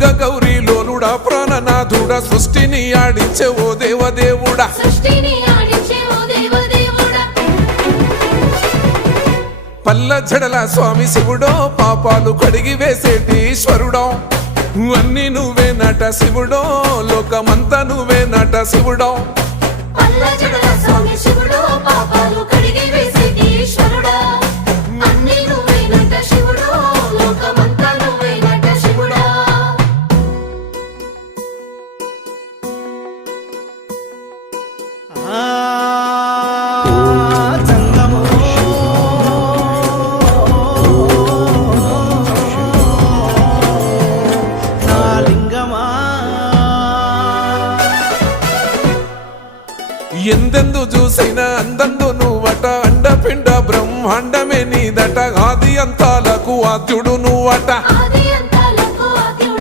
గంగ గౌరీ లోలుడా ప్రాణనాథుడా సృష్టిని ఆడించే ఓ దేవదేవుడా పల్ల జడల స్వామి శివుడో పాపాలు కడిగి వేసేటి ఈశ్వరుడో అన్ని నువ్వే నట శివుడో లోకమంతా నువ్వే నట శివుడో ఎందెందు చూసైనా అందందు నువ్వట అండపిండ బ్రహ్మాండమే నీదట ఆది అంతాలకు ఆద్యుడు నువ్వట